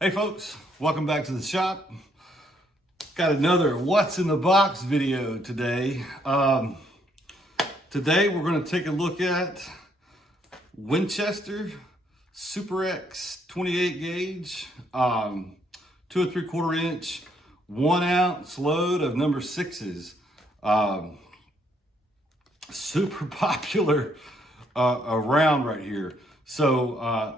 Hey folks, welcome back to the shop. Got another what's in the box video today. Today we're going to take a look at Winchester Super X 28 gauge, 2 3/4 inch, 1 ounce load of number 6s. Super popular around right here. So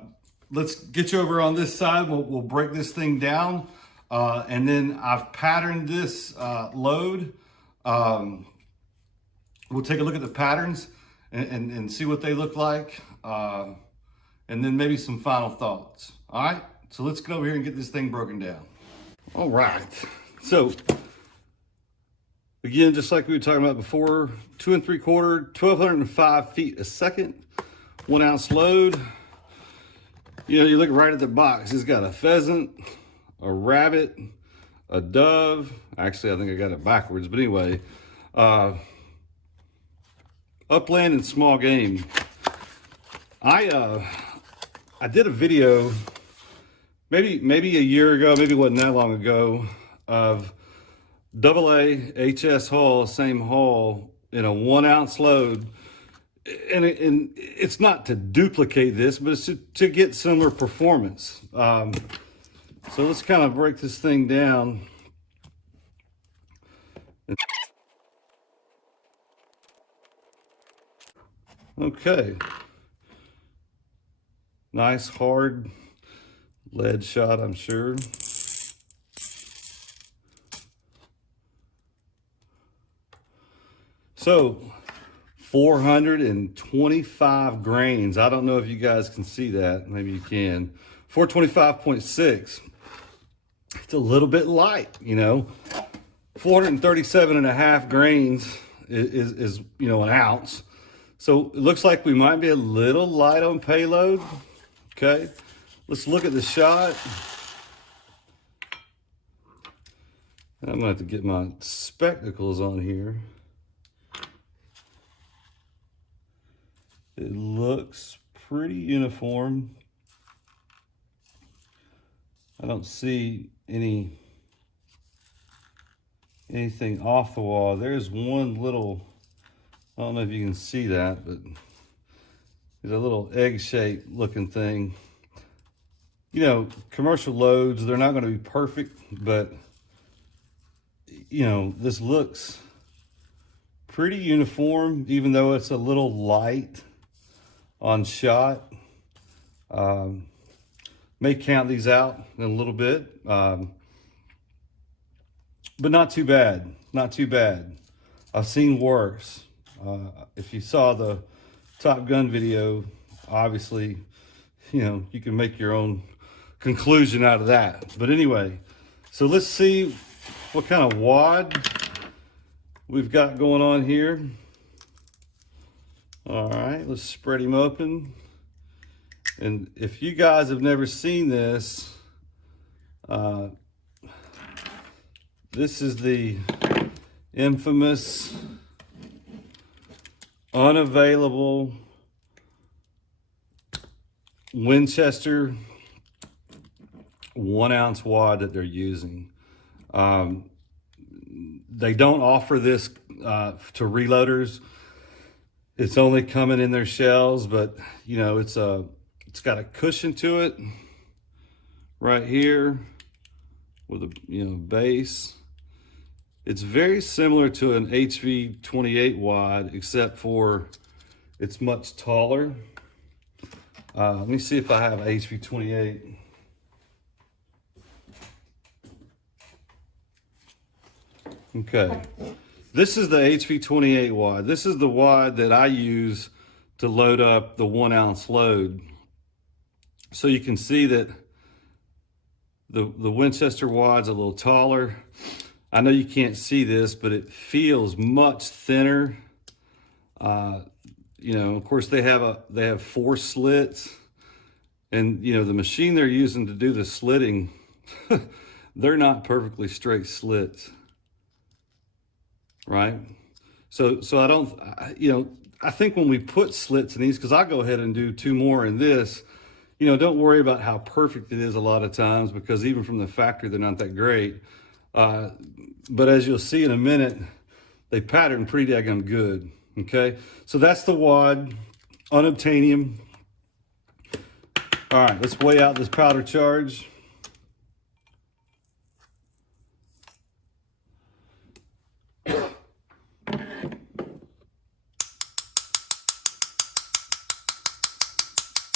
let's get you over on this side. We'll break this thing down. And then I've patterned this load. We'll take a look at the patterns and see what they look like. And then maybe some final thoughts. All right, so let's get over here and get this thing broken down. All right, so again, just like we were talking about before, 2 3/4, 1,205 feet a second, 1 ounce load. You know, you look right at the box, it's got a pheasant, a rabbit, a dove. Actually, I think I got it backwards, but anyway, upland and small game. I did a video maybe a year ago, maybe it wasn't that long ago, of AA HS hull, same hull, in a 1 ounce load. And it's not to duplicate this, but it's to get similar performance. So let's kind of break this thing down. Okay. Nice hard lead shot, I'm sure. So 425 grains. I don't know if you guys can see that. Maybe you can. 425.6. It's a little bit light, you know. 437.5 grains is you know, an ounce. So it looks like we might be a little light on payload. Okay, let's look at the shot. I'm gonna have to get my spectacles on here. It looks pretty uniform. I don't see anything off the wall. There's one little, I don't know if you can see that, but there's a little egg-shaped looking thing. You know, commercial loads, they're not going to be perfect, but you know, this looks pretty uniform, even though it's a little light on shot. May count these out in a little bit, but not too bad, not too bad. I've seen worse. If you saw the Top Gun video, obviously, you know, you can make your own conclusion out of that. But anyway, so let's see what kind of wad we've got going on here. All right, let's spread him open. And if you guys have never seen this, this is the infamous unavailable Winchester 1 ounce wad that they're using. They don't offer this to reloaders. It's only coming in their shells, but you know, it's got a cushion to it right here with a, you know, base. It's very similar to an HV28 wad, except for it's much taller. Let me see if I have HV28. Okay, this is the HV28 wad. This is the wad that I use to load up the 1 ounce load. So you can see that the Winchester wad's a little taller. I know you can't see this, but it feels much thinner. You know, of course they have 4 slits, and you know, the machine they're using to do the slitting, they're not perfectly straight slits, right? So I don't, you know, I think when we put slits in these, because I'll go ahead and do 2 more in this, you know, don't worry about how perfect it is a lot of times, because even from the factory, they're not that great. But as you'll see in a minute, they pattern pretty daggone good, okay? So that's the wad, unobtainium. All right, let's weigh out this powder charge.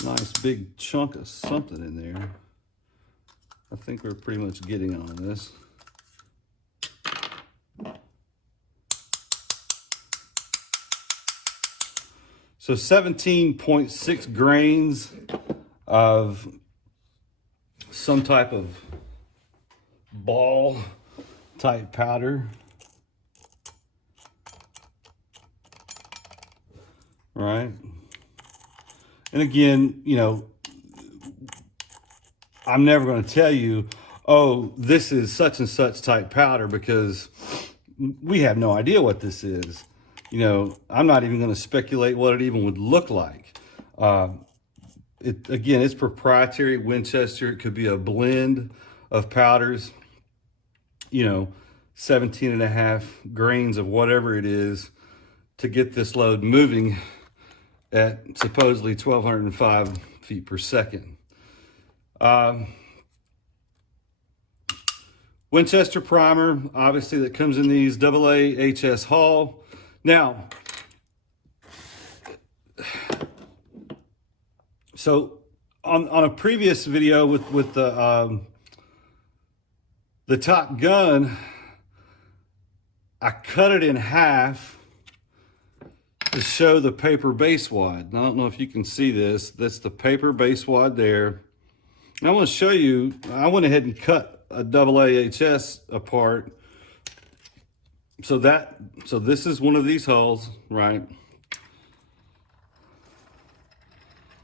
Nice big chunk of something in there. I think we're pretty much getting on this. So 17.6 grains of some type of ball type powder. Right. And again, you know, I'm never going to tell you, oh, this is such and such type powder, because we have no idea what this is. You know, I'm not even going to speculate what it even would look like. Again, it's proprietary Winchester. It could be a blend of powders, you know, 17.5 grains of whatever it is to get this load moving at supposedly 1,205 feet per second. Winchester primer, obviously, that comes in these AA HS Hall. Now, so on a previous video with the Top Gun, I cut it in half to show the paper base wad. I don't know if you can see this. That's the paper base wad there. And I want to show you, I went ahead and cut a AA HS apart. So this is one of these holes, right?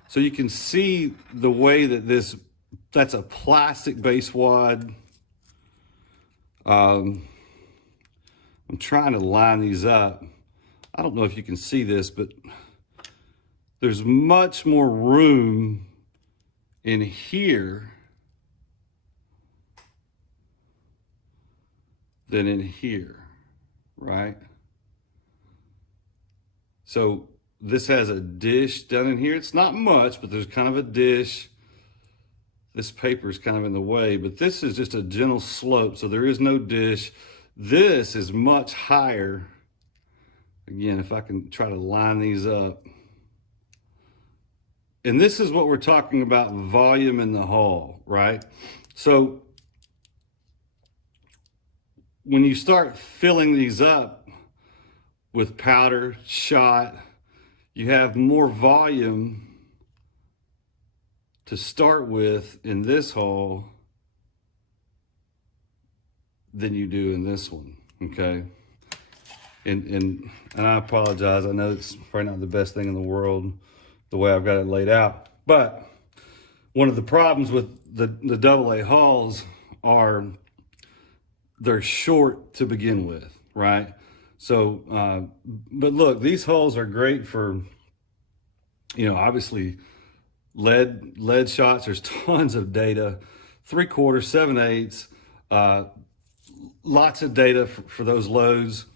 So you can see the way that that's a plastic base wad. I'm trying to line these up. I don't know if you can see this, but there's much more room in here than in here, right? So this has a dish down in here. It's not much, but there's kind of a dish. This paper is kind of in the way, but this is just a gentle slope, so there is no dish. This is much higher. Again, if I can try to line these up. And this is what we're talking about, volume in the hull, right? So when you start filling these up with powder, shot, you have more volume to start with in this hull than you do in this one, okay? And I apologize. I know it's probably not the best thing in the world, the way I've got it laid out. But one of the problems with the AA hulls are they're short to begin with, right? So, but look, these hulls are great for, you know, obviously lead shots. There's tons of data, 3/4, 7/8, lots of data for those loads.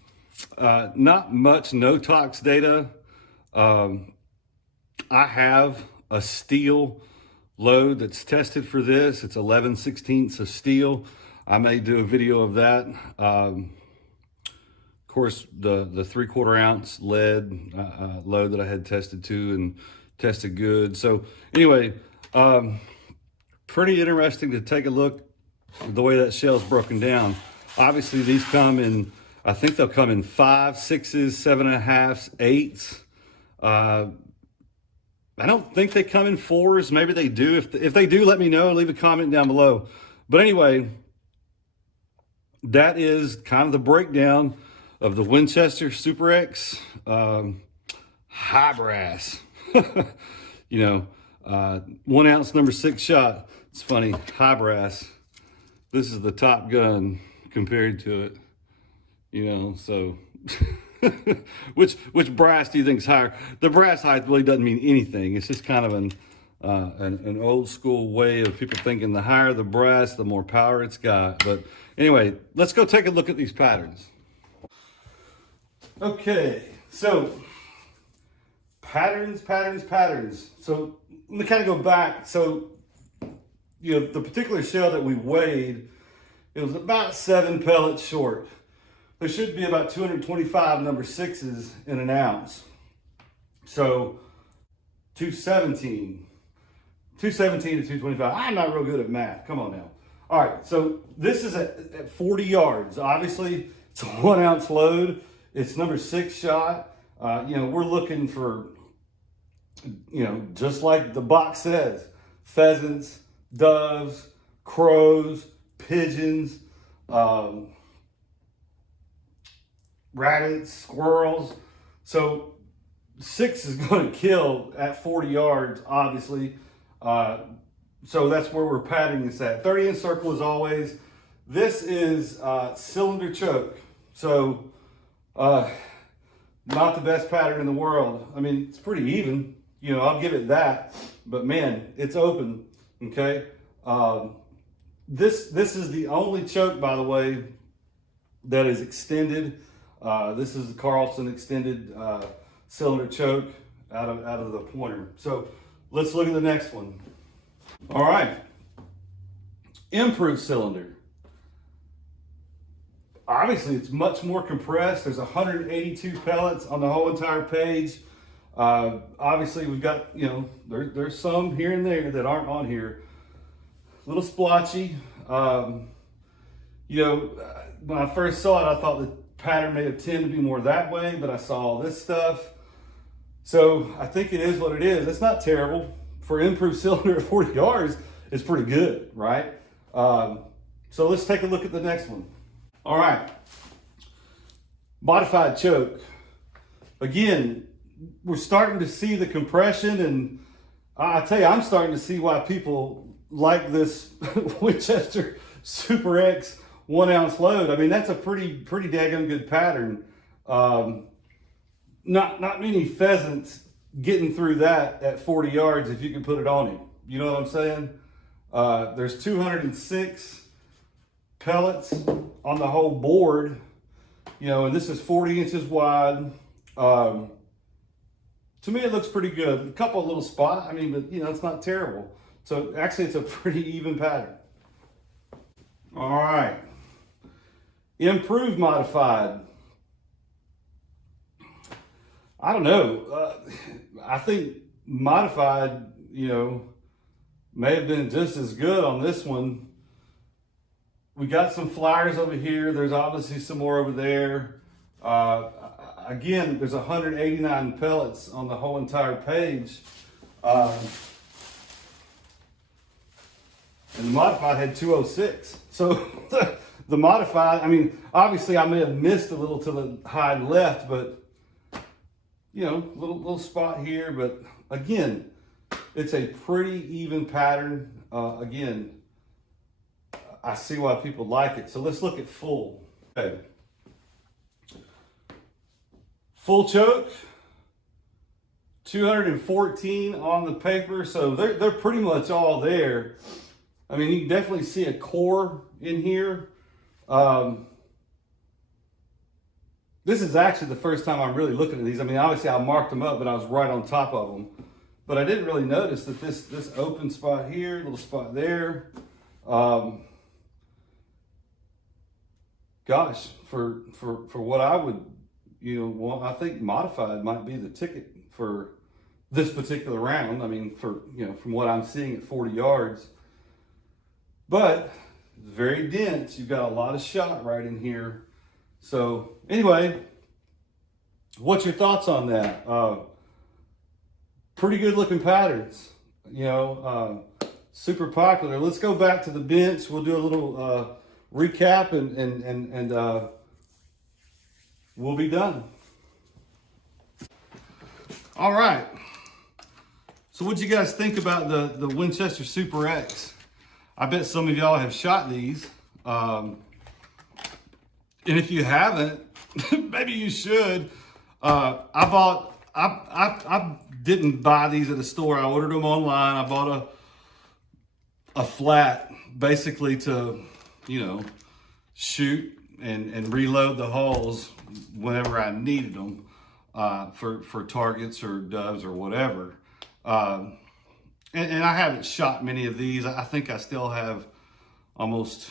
Not much no-tox data. I have a steel load that's tested for this. It's 11/16 of steel. I may do a video of that. Of course, the 3/4 ounce lead load that I had tested too and tested good. So anyway, pretty interesting to take a look the way that shell's broken down. Obviously, these come in, I think they'll come in 5, 6s, 7.5s, 8s. I don't think they come in 4s. Maybe they do. If they do, let me know and leave a comment down below. But anyway, that is kind of the breakdown of the Winchester Super X high brass. You know, 1 ounce number 6 shot. It's funny, high brass. This is the Top Gun compared to it. You know, so which brass do you think is higher? The brass height really doesn't mean anything. It's just kind of an old school way of people thinking the higher the brass, the more power it's got. But anyway, let's go take a look at these patterns. Okay, so patterns. So let me kind of go back. So, you know, the particular shell that we weighed, it was about 7 pellets short. There should be about 225 number 6s in an ounce. So 217 to 225. I'm not real good at math. Come on now. All right, so this is at 40 yards. Obviously, it's a 1 ounce load. It's number 6 shot. You know, we're looking for, you know, just like the box says, pheasants, doves, crows, pigeons, rabbits, squirrels. So 6 is going to kill at 40 yards, obviously. So that's where we're patterning this at. 30-inch circle as always. This is cylinder choke. So not the best pattern in the world. I mean, it's pretty even. You know, I'll give it that. But man, it's open. Okay. This is the only choke, by the way, that is extended. This is the Carlson extended cylinder choke out of the pointer. So let's look at the next one. All right, improved cylinder. Obviously, it's much more compressed. There's 182 pellets on the whole entire page. Obviously, we've got, you know, there's some here and there that aren't on here. A little splotchy. You know, when I first saw it, I thought the pattern may have tended to be more that way, but I saw all this stuff. So I think it is what it is. It's not terrible. For improved cylinder at 40 yards, it's pretty good, right? So let's take a look at the next one. All right, modified choke. Again, we're starting to see the compression, and I tell you, I'm starting to see why people like this Winchester Super X 1 ounce load. I mean, that's a pretty daggone good pattern. Not many pheasants getting through that at 40 yards if you can put it on him. You know what I'm saying? There's 206 pellets on the whole board, you know, and this is 40 inches wide. To me, it looks pretty good. A couple of little spots, I mean, but you know, it's not terrible. So actually, it's a pretty even pattern. All right, improved modified. I don't know. I think modified, you know, may have been just as good on this one. We got some flyers over here. There's obviously some more over there. Again, there's 189 pellets on the whole entire page. And the modified had 206. So the modified, I mean, obviously I may have missed a little to the high left, but you know, little spot here, but again, it's a pretty even pattern. Again, I see why people like it. So let's look at full. Okay. Full choke, 214 on the paper. So they're pretty much all there. I mean, you can definitely see a core in here. This is actually the first time I'm really looking at these. I mean, obviously I marked them up, but I was right on top of them. But I didn't really notice that this open spot here, little spot there. Gosh, for what I would, you know, well, I think modified might be the ticket for this particular round. I mean, for, you know, from what I'm seeing at 40 yards. But it's very dense. You've got a lot of shot right in here. So anyway, what's your thoughts on that? Pretty good looking patterns, you know, super popular. Let's go back to the bench. We'll do a little recap and we'll be done. All right. So what'd you guys think about the Winchester Super X? I bet some of y'all have shot these. And if you haven't, maybe you should. I bought I didn't buy these at a store. I ordered them online. I bought a flat basically to, shoot and reload the holes whenever I needed them for targets or doves or whatever. And I haven't shot many of these. I think I still have almost,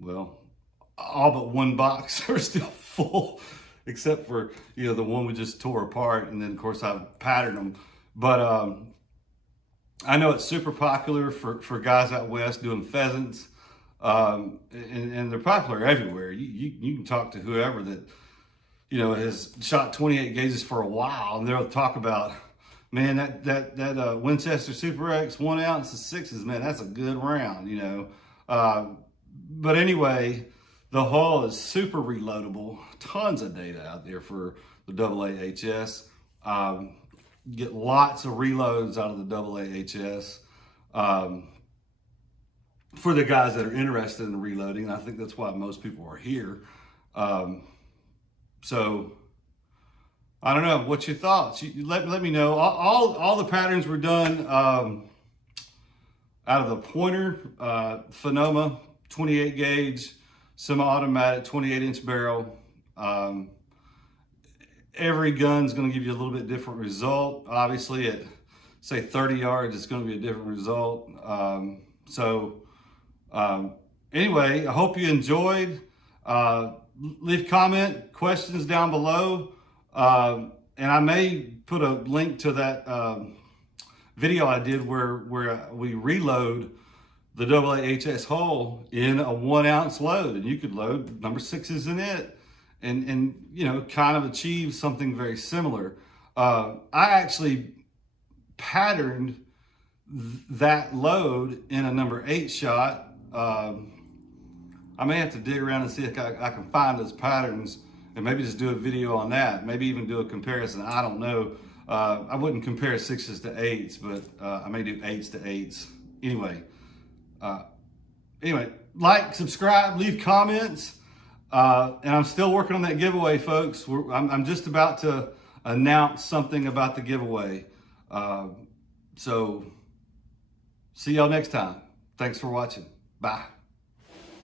well, all but one box are still full, except for, the one we just tore apart. And then of course I've patterned them. But I know it's super popular for guys out west doing pheasants. And they're popular everywhere. You can talk to whoever that, has shot 28 gauges for a while, and they'll talk about, man, that Winchester Super X 1 ounce of sixes, man, that's a good round, But anyway, the hull is super reloadable. Tons of data out there for the AAHS. Get lots of reloads out of the AAHS. For the guys that are interested in reloading, I think that's why most people are here. So I don't know, what's your thoughts? Let me know. All the patterns were done out of the Pointer Phenoma 28 gauge semi-automatic 28-inch barrel. Every gun's going to give you a little bit different result. Obviously, at say 30 yards, it's going to be a different result. Anyway, I hope you enjoyed. Leave comment, questions down below. And I may put a link to that video I did where we reload the AAHS hull in a 1 ounce load, and you could load number 6s in it and kind of achieve something very similar. I actually patterned that load in a number 8 shot. I may have to dig around and see if I can find those patterns and maybe just do a video on that. Maybe even do a comparison. I don't know. I wouldn't compare 6s to 8s, but I may do 8s to 8s. Anyway, like, subscribe, leave comments. And I'm still working on that giveaway, folks. I'm just about to announce something about the giveaway. So see y'all next time. Thanks for watching. Bye.